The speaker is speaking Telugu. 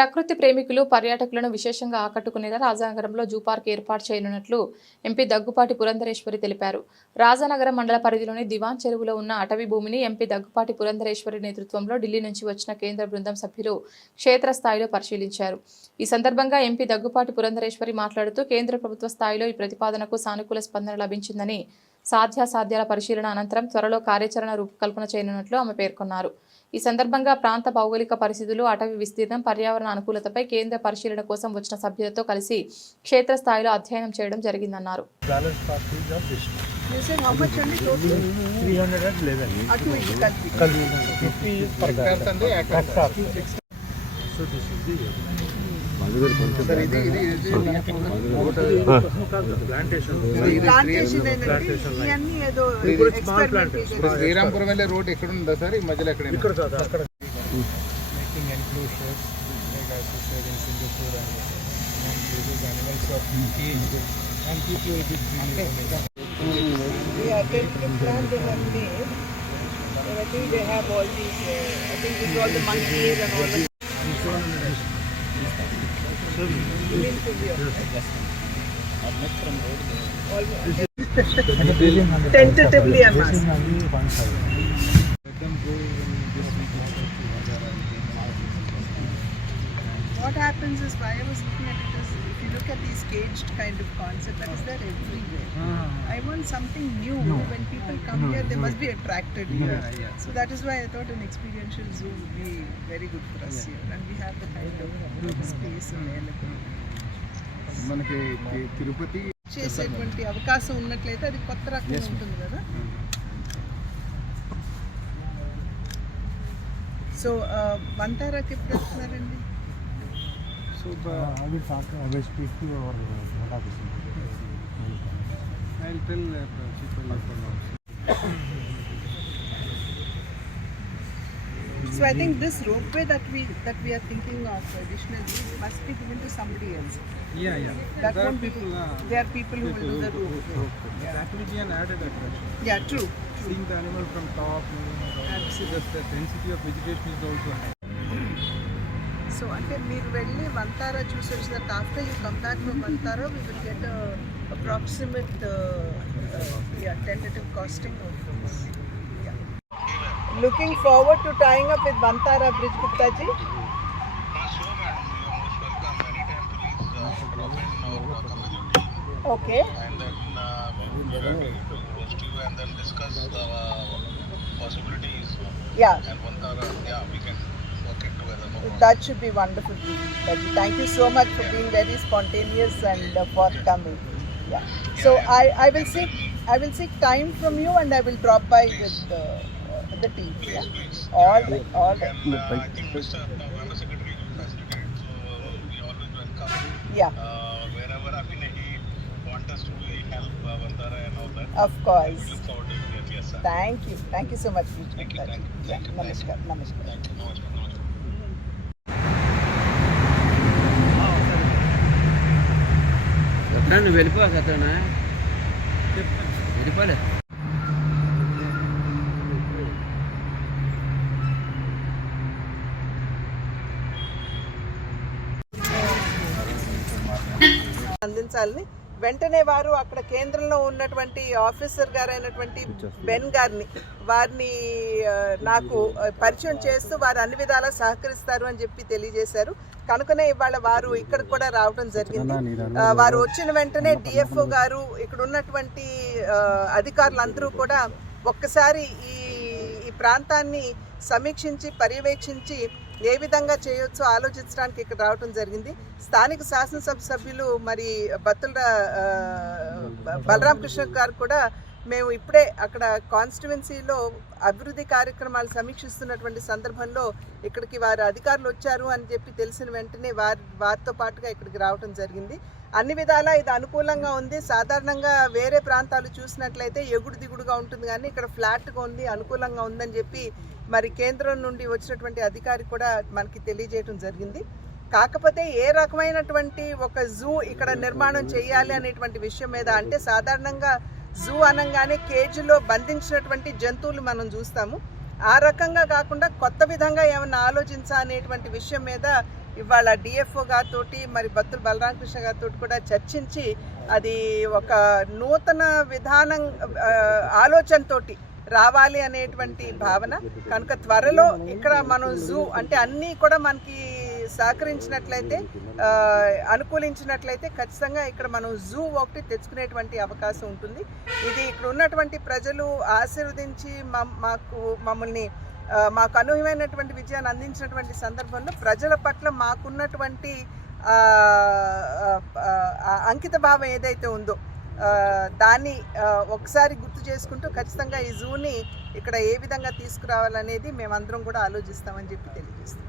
ప్రకృతి ప్రేమికులు పర్యాటకులను విశేషంగా ఆకట్టుకునేలా రాజానగరంలో జూ పార్క్ ఏర్పాటు చేయనున్నట్లు ఎంపీ దగ్గుపాటి పురంధరేశ్వరి తెలిపారు. రాజానగరం మండల పరిధిలోని దివాన్ చెరువులో ఉన్న అటవీ భూమిని ఎంపీ దగ్గుపాటి పురంధరేశ్వరి నేతృత్వంలో ఢిల్లీ నుంచి వచ్చిన కేంద్ర బృందం సభ్యులు క్షేత్రస్థాయిలో పరిశీలించారు. ఈ సందర్భంగా ఎంపీ దగ్గుపాటి పురంధరేశ్వరి మాట్లాడుతూ కేంద్ర ప్రభుత్వ స్థాయిలో ఈ ప్రతిపాదనకు సానుకూల స్పందన లభించిందని, సాధ్యాసాధ్యాల పరిశీలన అనంతరం త్వరలో కార్యాచరణ రూపకల్పన చేయనున్నట్లు ఆమె పేర్కొన్నారు. ఈ సందర్భంగా ప్రాంత భౌగోళిక పరిస్థితులు, అటవీ విస్తీర్ణం, పర్యావరణ అనుకూలతపై కేంద్ర పరిశీలన కోసం వచ్చిన సభ్యులతో కలిసి క్షేత్రస్థాయిలో అధ్యయనం చేయడం జరిగిందన్నారు. శ్రీరాంపురం వెళ్ళే రోడ్ ఎక్కడ ఉందా సార్? ఈ మధ్యలో ఎక్కడ tentatively I'm asking. What happens is, why I was looking at it is, if you look at these caged kind of concept that is there everywhere. I want something new. When people come here, they must be attracted here. So that is why I thought an experiential zoo would be very good for us here, and we have the kind of space available. మనకి తిరుపతి చేసేటువంటి అవకాశం ఉన్నట్లయితే అది కొత్త రకంగా ఉంటుంది కదా. సో వంతారాకి ఎప్పుడు వస్తున్నారండి? So I will speak to our head office. I'll tell chief of So I think this ropeway that we are thinking of additionally must be given to somebody else. Yeah. That There are won't be. people, There are people who will do the ropeway. That will be an added attraction. Yeah, true. Seeing the animal from top, just the density of vegetation is also high. So అంటే మీరు వెళ్ళి వంతారా చూసి వచ్చిన తర్వాత after you come back from Vantara, we will get a approximate tentative costing of this. Yeah. Looking forward to tying up with Vantara Bridge, Gupta ji. Okay. And then we will host you and then discuss the possibilities. Yeah. And Vantara, we can work it together. No problem. That should be wonderful. Thank you so much for being very spontaneous and forthcoming. Yeah. So I will seek time from you, and I will drop by with the team. Yeah. Please. All right. And I think Mr. Under Secretary will facilitate, so we always welcome. Yeah. Wherever he wants us to help Vantara and all that. Of course. We look forward to it. Yes, sir. Thank you so much. Thank you. Yeah. Namaskar. Thank you. Namaskar. నువ్వు వెళ్ళిపోతున్నా వెళ్ళిపోలే. అందించాలని వెంటనే వారు అక్కడ కేంద్రంలో ఉన్నటువంటి ఆఫీసర్ గారైనటువంటి బెన్ గారిని నాకు పరిచయం చేస్తూ వారు అన్ని విధాలా సహకరిస్తారు అని చెప్పి తెలియజేశారు. కనుకనే ఇవాళ వారు ఇక్కడ కూడా రావడం జరిగింది. వారు వచ్చిన వెంటనే డిఎఫ్ఓ గారు, ఇక్కడ ఉన్నటువంటి అధికారులందరూ కూడా ఒక్కసారి ఈ ప్రాంతాన్ని సమీక్షించి పర్యవేక్షించి ఏ విధంగా చేయొచ్చో ఆలోచించడానికి ఇక్కడ రావడం జరిగింది. స్థానిక శాసనసభ సభ్యులు మరి బత్తుల బలరామకృష్ణ గారు కూడా మేము ఇప్పుడే అక్కడ కాన్స్టిట్యువెన్సీలో అభివృద్ధి కార్యక్రమాలు సమీక్షిస్తున్నటువంటి సందర్భంలో ఇక్కడికి వారు అధికారులు వచ్చారు అని చెప్పి తెలిసిన వెంటనే వారితో పాటుగా ఇక్కడికి రావడం జరిగింది. అన్ని విధాలా ఇది అనుకూలంగా ఉంది. సాధారణంగా వేరే ప్రాంతాలు చూసినట్లయితే ఎగుడు దిగుడుగా ఉంటుంది, కానీ ఇక్కడ ఫ్లాట్గా ఉంది, అనుకూలంగా ఉందని చెప్పి మరి కేంద్రం నుండి వచ్చినటువంటి అధికారి కూడా మనకి తెలియజేయడం జరిగింది. కాకపోతే ఏ రకమైనటువంటి ఒక జూ ఇక్కడ నిర్మాణం చేయాలి అనేటువంటి విషయం మీద, అంటే సాధారణంగా జూ అనగానే కేజీలో బంధించినటువంటి జంతువులు మనం చూస్తాము. ఆ రకంగా కాకుండా కొత్త విధంగా ఏమన్నా ఆలోచించా అనేటువంటి విషయం మీద ఇవాళ డిఎఫ్ఓ గారితో మరి బత్తుల బలరామకృష్ణ గారితో కూడా చర్చించి అది ఒక నూతన విధానం ఆలోచనతోటి రావాలి అనేటువంటి భావన. కనుక త్వరలో ఇక్కడ మనం జూ అంటే అన్నీ కూడా మనకి సహకరించినట్లయితే, అనుకూలించినట్లయితే ఖచ్చితంగా ఇక్కడ మనం జూ ఒకటి తెచ్చుకునేటువంటి అవకాశం ఉంటుంది. ఇది ఇక్కడ ఉన్నటువంటి ప్రజలు ఆశీర్వదించి మమ్మల్ని మాకు అనూహ్యమైనటువంటి విజయాన్ని అందించినటువంటి సందర్భంలో ప్రజల పట్ల మాకున్నటువంటి అంకిత భావం ఏదైతే ఉందో దాన్ని ఒకసారి గుర్తు చేసుకుంటూ ఖచ్చితంగా ఈ జూని ఇక్కడ ఏ విధంగా తీసుకురావాలనేది మేమందరం కూడా ఆలోచిస్తామని చెప్పి తెలియజేస్తాం.